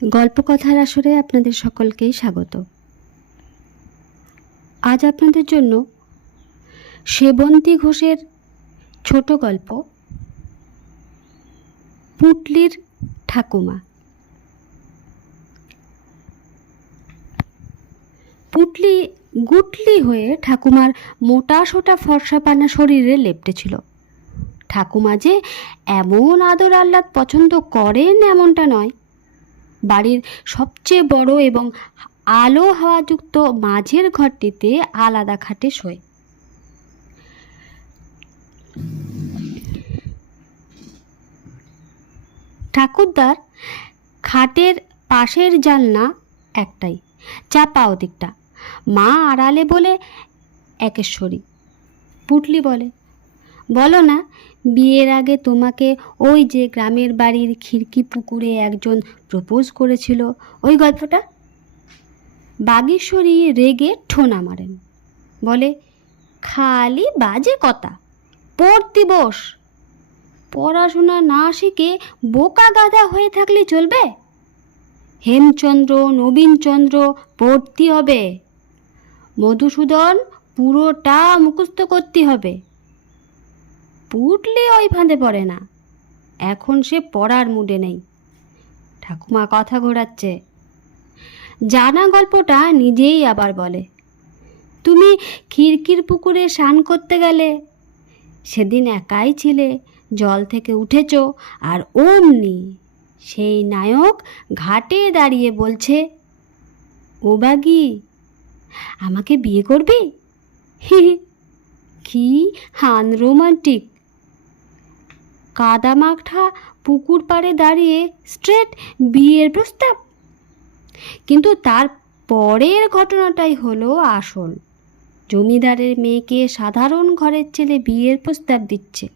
গল্পকথার আসরে আপনাদের সকলকেই স্বাগত। আজ আপনাদের জন্য সেবন্তী ঘোষের ছোট গল্প পুটলির ঠাকুমা। পুটলি গুটলি হয়ে ঠাকুমার মোটা সোটা ফর্সাপানা শরীরে লেপ্টেছিল। ঠাকুমা যে এমন আদর আহ্লাদ পছন্দ করেন এমনটা নয়। বাড়ির সবচেয়ে বড় এবং আলো হাওয়াযুক্ত মাঝের ঘরটিতে আলাদা খাটে শোয়। ঠাকুরদার খাটের পাশের জানলা একটাই, চাপা ওদিকটা। মা আড়ালে বলে একেশ্বরী। পুটলি বলে, বলো না, বিয়ের আগে তোমাকে ওই যে গ্রামের বাড়ির খিড়কি পুকুরে একজন প্রপোজ করেছিল, ওই গল্পটা। বাগেশ্বরী রেগে ঠোনা মারেন, বলে, খালি বাজে কথা, পড়তি বস। পড়াশোনা না শিখে বোকা গাধা হয়ে থাকলে চলবে? হেমচন্দ্র নবীনচন্দ্র পড়তে হবে, মধুসূদন পুরোটা মুখস্থ করতে হবে। পুটলি ওই ফাঁদে পড়ে না, এখন সে পড়ার মুডে নেই। ঠাকুমা কথা ঘোরাচ্ছে। জানা গল্পটা নিজেই আবার বলে, তুমি খিড়কির পুকুরে স্নান করতে গেলে, সেদিন একাই ছিলে, জল থেকে উঠেছ, আর অমনি সেই নায়ক ঘাটে দাঁড়িয়ে বলছে, ও বাগি, আমাকে বিয়ে করবি? কি আনরোমান্টিক! কাদামাখা পুকুর পাড়ে দাঁড়িয়ে স্ট্রেট বিয়ের প্রস্তাব। কিন্তু তার পরের ঘটনাটাই হলো আসল। জমিদারের মেয়েকে সাধারণ ঘরের ছেলে বিয়ের প্রস্তাব দিচ্ছে।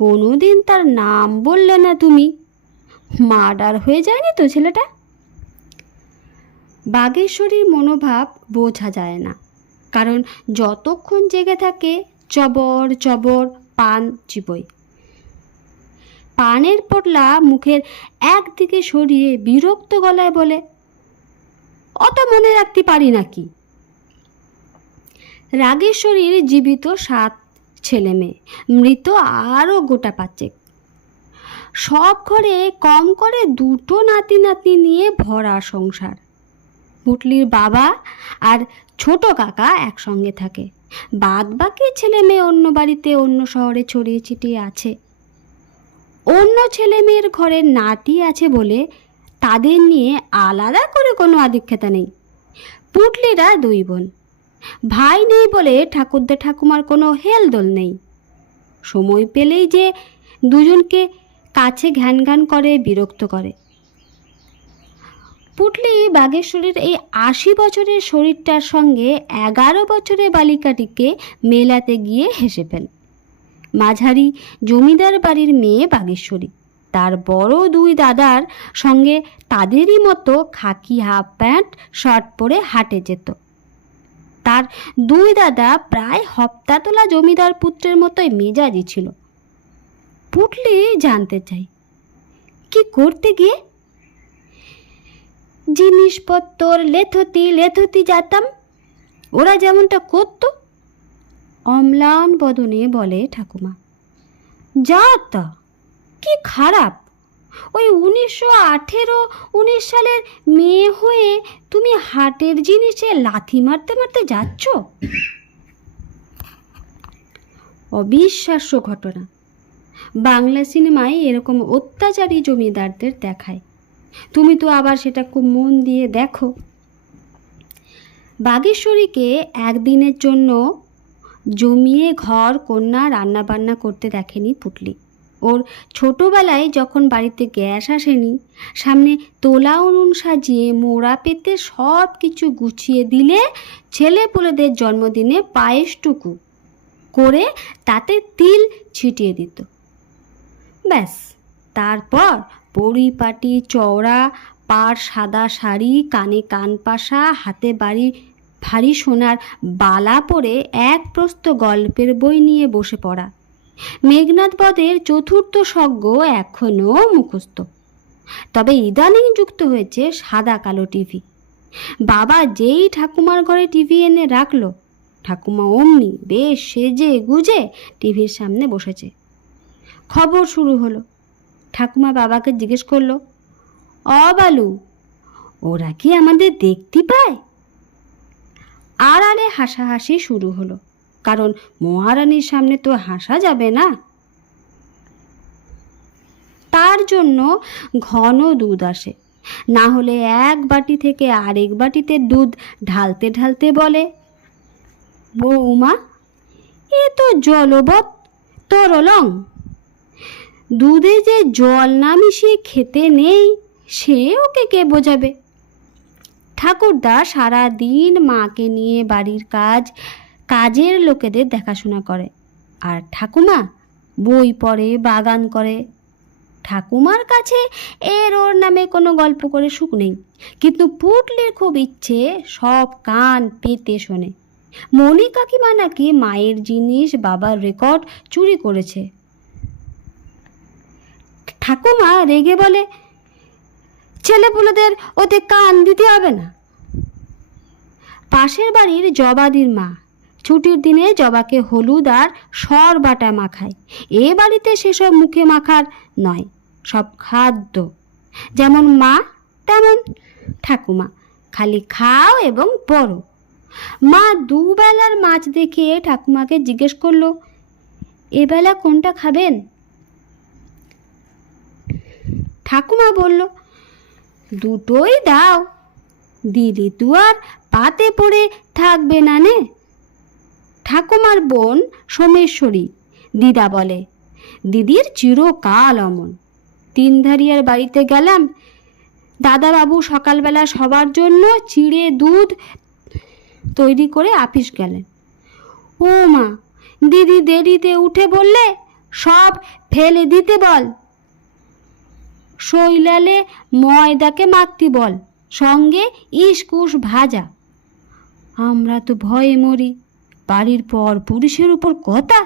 কোনোদিন তার নাম বললে না তুমি? মার্ডার হয়ে যায়নি তো ছেলেটা? বাগেশ্বরীর মনোভাব বোঝা যায় না, কারণ যতক্ষণ জেগে থাকে চবর চবর পান চিবোয়। পানের পটলা মুখের একদিকে সরিয়ে বিরক্ত গলায় বলে, অত মনে রাখতে পারি নাকি? রাগেশ্বরীর জীবিত 7 ছেলে মেয়ে, মৃত আরও গোটা 5। সব ঘরে কম করে 2 নাতি নাতনি নিয়ে ভরা সংসার। পুটলির বাবা আর ছোট কাকা একসঙ্গে থাকে, বাদ বাকি ছেলে মেয়ে অন্য বাড়িতে অন্য শহরে ছড়িয়ে ছিটিয়ে আছে। অন্য ছেলে মেয়ের ঘরে নাতি আছে বলে তাদের নিয়ে আলাদা করে কোনো আদিক্ষেতা নেই। পুটলিরা 2 বোন, ভাই নেই বলে ঠাকুরদা ঠাকুমার কোনো হেলদোল নেই। সময় পেলেই যে দুজনকে কাছে ঘ্যান ঘ্যান করে, বিরক্ত করে। পুটলি বাগেশ্বরীর এই 80 বছরের শরীরটার সঙ্গে 11 বছরের বালিকাটিকে মেলাতে গিয়ে হেসে ফেল। মাঝারি জমিদার বাড়ির মেয়ে বাগেশ্বরী তার বড় 2 দাদার সঙ্গে তাদেরই মতো খাকি হাফ প্যান্ট শার্ট পরে হাঁটে যেত। তার 2 দাদা প্রায় হপ্তাতলা জমিদার পুত্রের মতোই মেজাজি ছিল। পুটলি জানতে চাই, কি করতে গিয়ে? জিনিসপত্র লেথতি যেতাম, ওরা যেমনটা করত। অম্লান বদনে বলে ঠাকুমা। যা তা, কি খারাপ! ওই 1918-19 সালের মেয়ে হয়ে তুমি হাটের জিনিসে লাথি মারতে মারতে যাচ্ছ? অবিশ্বাস্য ঘটনা। বাংলা সিনেমায় এরকম অত্যাচারী জমিদারদের দেখায়। তুমি তো আবার সেটা খুব মন দিয়ে দেখো। বাগেশ্বরীকে একদিনের জন্য জমিয়ে ঘর কন্যা রান্নাবান্না করতে দেখেনি পুটলি। ওর ছোটবেলায় যখন বাড়িতে গ্যাস আসেনি, সামনে তোলা উনুন সাজিয়ে মোড়া পেতে সব কিছু গুছিয়ে দিলে ছেলে পুলেদের জন্মদিনে পায়েসটুকু করে তাতে তিল ছিটিয়ে দিত। ব্যাস, তারপর পরিপাটি চওড়া পাড় সাদা শাড়ি, কানে কানপাশা, হাতে ভারী সোনার বালা পরে এক প্রস্ত গল্পের বই নিয়ে বসে পড়া। মেঘনাদ বধের 4র্থ সর্গ এখনো মুখস্থ। তবে ইদানিং যুক্ত হয়েছে সাদা কালো টিভি। বাবা যেই ঠাকুমার ঘরে টিভি এনে রাখলো, ঠাকুমা অমনি বেশ সেজে গুজে টিভির সামনে বসেছে। খবর শুরু হলো। ঠাকুমা বাবাকে জিজ্ঞেস করলো, বালু, ওরা কি আমাদের দেখতে পায়? আড়ালে হাসাহাসি শুরু হলো, কারণ মহারানীর সামনে তো হাসা যাবে না। তার জন্য ঘন দুধ আসে, না হলে এক বাটি থেকে আরেক বাটিতে দুধ ঢালতে ঢালতে বলে, বৌমা, এ তো জলবৎ তরলং। দুধে যে জল না মিশিয়ে খেতে নেই, সে ওকে কে বোঝাবে? ঠাকুরদা সারা দিন মাকে নিয়ে বাড়ির কাজের লোকেদের দেখাশোনা করে, আর ঠাকুমা বই পড়ে, বাগান করে। ঠাকুমার কাছে ওর নামে কোনো গল্প করে সুখ নেই, কিন্তু পুটলির খুব ইচ্ছে সব কান পেতে শোনে। মণি কাকিমা নাকি মায়ের জিনিস, বাবার রেকর্ড চুরি করেছে। ঠাকুমা রেগে বলে, ছেলেপুলেদের ওতে কান দিতে হবে না। পাশের বাড়ির জবাদির মা ছুটির দিনে জবাকে হলুদ আর সর বাটা মাখায়। এ বাড়িতে সেসব মুখে মাখার নয়, সব খাদ্য। যেমন মা তেমন ঠাকুমা, খালি খাও এবং পড়ো। মা দুবেলার মাছ দেখে ঠাকুমাকে জিজ্ঞেস করলো, এবেলা কোনটা খাবেন? ঠাকুমা বলল, দুটোই দাও, দিদি তো আর পাতে পড়ে থাকবে না নে। ঠাকুমার বোন সোমেশ্বরী দিদা বলে, দিদির চিরকাল অমন। তিনধারিয়ার বাড়িতে গেলাম, দাদাবাবু সকালবেলা সবার জন্য চিড়ে দুধ তৈরি করে আপিস গেলেন। ও মা, দিদি দেরিতে উঠে বললে, সব ফেলে দিতে বল, শৈলালে ময়দাকে মাখতে বল, সঙ্গে ইস্কুশ ভাজা। আমরা তো ভয়ে মরি, বাড়ির পর পুরুষের উপর কথা।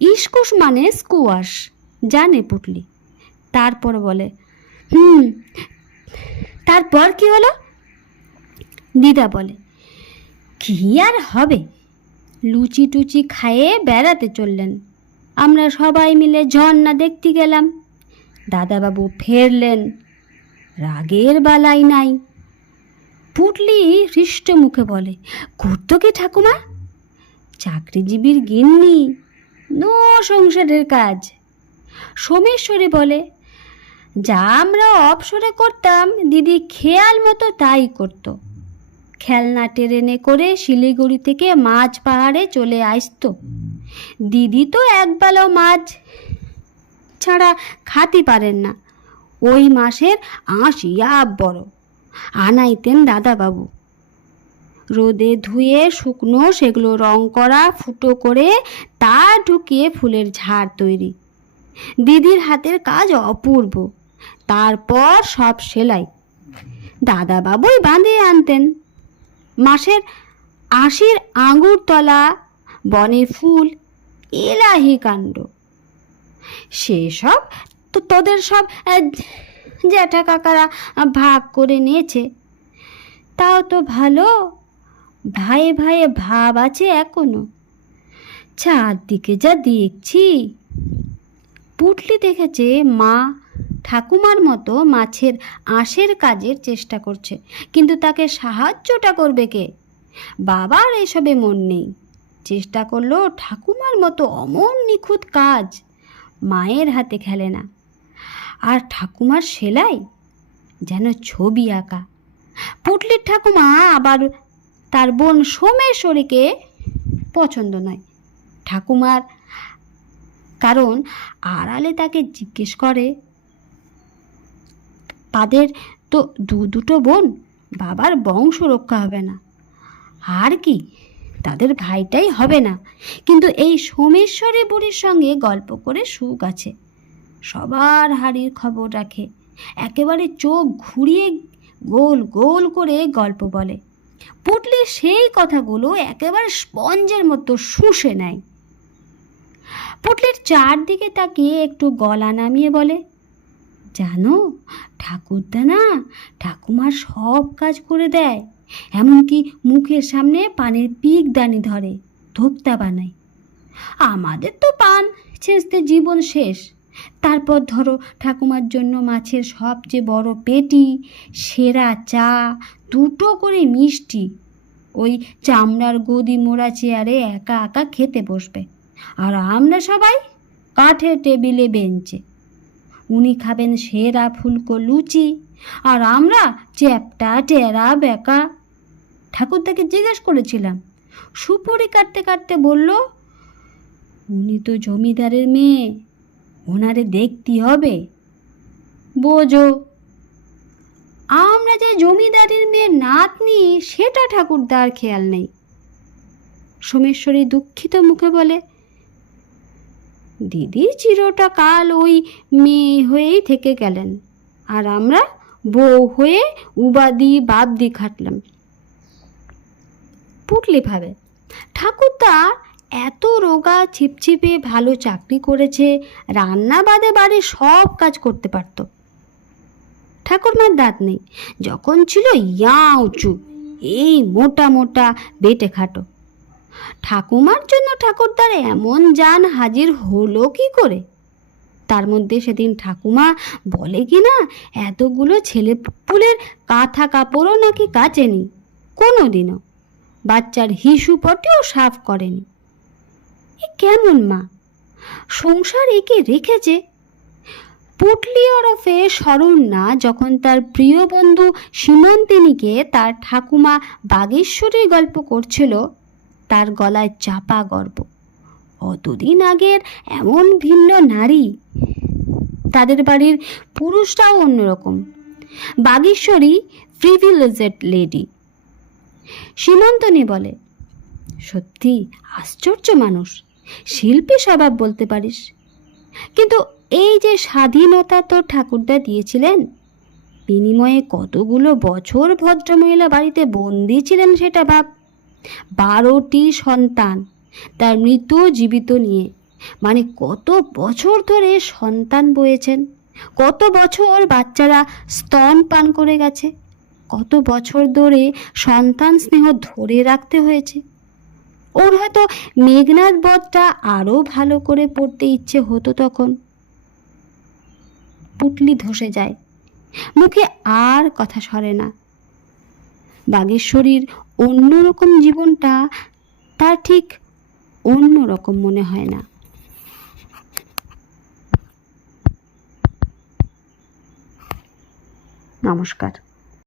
ইস্কুশ মানে স্কোয়াশ, জানে পুটলি। তারপর বলে, তারপর কি হলো? দিদা বলে, কি আর হবে, লুচি টুচি খায়ে বেড়াতে চললেন। আমরা সবাই মিলে ঝর্ণা দেখতে গেলাম। দাদাবাবু ফেরলেন, রাগের বালাই নাই। পুটলি হৃষ্ট মুখে বলে, করতো কি ঠাকুমা? চাকরিজীবীর গিন্নি, নো সংসারের কাজ। সোমেশ্বরী বলে, যা আমরা অবসরে করতাম, দিদি খেয়াল মতো তাই করত। খেলনা ট্রেনে করে শিলিগুড়ি থেকে মাছ পাহাড়ে চলে আসতো। দিদি তো একবেলাও মাছ ছাড়া খাতি পারেন না। ওই মাসের আঁশিয়া বড় আনাইতেন দাদাবাবু। রোদে ধুয়ে শুকনো সেগুলো রং করা, ফুটো করে তা ঢুকিয়ে ফুলের ঝাড় তৈরি। দিদির হাতের কাজ অপূর্ব। তারপর সব সেলাই দাদাবাবুই বাঁধিয়ে আনতেন। মাসের আশির আঙুর তলা, বনে ফুল, এলাহি কাণ্ড। সেসব তো তোদের সব জ্যাঠা কাকারা ভাগ করে নিয়েছে। তাও তো ভালো, ভাইয়ে ভাইয়ে ভাব আছে এখনো। চারদিকে যা দেখছি। পুটলি দেখেছে মা ঠাকুমার মতো মাছের আঁশের কাজের চেষ্টা করছে, কিন্তু তাকে সাহায্যটা করবে কে? বাবার এসবে মন নেই। চেষ্টা করলো ঠাকুমার মতো অমন নিখুঁত কাজ মায়ের হাতে খেলে না। আর ঠাকুমার সেলাই যেন ছবি আঁকা। পুটলির ঠাকুমা আবার তার বোন সোমেশ্বরীকে পছন্দ নয় ঠাকুমার, কারণ আড়ালে তাকে জিজ্ঞেস করে, তাদের তো দুটো বোন, বাবার বংশ রক্ষা হবে না। আর কি, তাদের ভাইটাই হবে না। কিন্তু এই সোমেশ্বরী বুড়ির সঙ্গে গল্প করে সুখ আছে। সবার হাড়ির খবর রাখে, একেবারে চোখ ঘুরিয়ে গোল গোল করে গল্প বলে। পুটলি সেই কথাগুলো একেবারে স্পঞ্জের মতো শুষে নেয়। পুটলির চারদিকে তাকিয়ে একটু গলা নামিয়ে বলে, জানো, ঠাকুরদা না ঠাকুমার সব কাজ করে দেয়, এমনকি মুখের সামনে পানের পিক দানি ধরে, ধোক্তা বানায়। আমাদের তো পান ছেঁচতে জীবন শেষ। তারপর ধরো ঠাকুমার জন্য মাছের সবচেয়ে বড় পেটি, সেরা চা, 2টো করে মিষ্টি, ওই চামড়ার গদি মোড়া চেয়ারে একা একা খেতে বসবে, আর আমরা সবাই কাঠের টেবিলে বেঞ্চে। উনি খাবেন সেরা ফুলকো লুচি, আর আমরা চ্যাপটা টেরা বেকা। ঠাকুরদাকে জিজ্ঞেস করেছিলাম, সুপুরি কাটতে কাটতে বলল, উনি তো জমিদারের মেয়ে, ওনারে দেখতে হবে, বোঝো। আমরা যে জমিদারের মেয়ের নাতনি সেটা ঠাকুরদার খেয়াল নেই। সোমেশ্বরী দুঃখিত মুখে বলে, দিদি চিরটা কাল ওই মেয়ে হয়েই থেকে গেলেন, আর আমরা বউ হয়ে উবাদি বাবদি খাটলাম। পুটলি ভাবে, ঠাকুরদা এত রোগা ছিপছিপে ভালো চাকরি করেছে, রান্না বাদে বাড়ির সব কাজ করতে পারত। ঠাকুরমার দাঁত নেই, যখন ছিল ইয়া উঁচু, এই মোটা মোটা বেটে খাটো। ঠাকুমার জন্য ঠাকুরদার এমন জান হাজির হলো কি করে? তার মধ্যে সেদিন ঠাকুমা বলে কি না, এতগুলো ছেলে পুলের কাঁথা কাপড়ও নাকি কাচেনি কোনো দিনও, বাচ্চার হিসু পটিও সাফ করেনি। এ কেমন মা, সংসার একে রেখেছে। পুটলি ওরফে শরণ্যা যখন তার প্রিয় বন্ধু সীমন্তিনীকে তার ঠাকুমা বাগেশ্বরীর গল্প করছিল, তার গলায় চাপা গর্ব। অতদিন আগের এমন ভিন্ন নারী। তাদের বাড়ির পুরুষরাও অন্যরকম। Bageshwari privileged lady. সীমন্তনী বলে, সত্যি আশ্চর্য মানুষ, শিল্পী স্বভাব বলতে পারিস। কিন্তু এই যে স্বাধীনতা তোর ঠাকুরদা দিয়েছিলেন, বিনিময়ে কতগুলো বছর ভদ্রমহিলা বাড়িতে বন্দি ছিলেন সেটা ভাব। 12টি সন্তান তার মৃত জীবিত নিয়ে, মানে কত বছর ধরে সন্তান বয়েছেন, কত বছর বাচ্চারা স্তন পান করে গেছে, কত বছর ধরে সন্তান স্নেহ ধরে রাখতে হয়েছে। ওর হয়তো মেঘনাদ বধটা আরও ভালো করে পড়তে ইচ্ছে হতো তখন। পুটলি ধসে যায়, মুখে আর কথা সরে না। বাগেশ্বরীর অন্যরকম জীবনটা তার ঠিক অন্যরকম মনে হয় না। নমস্কার।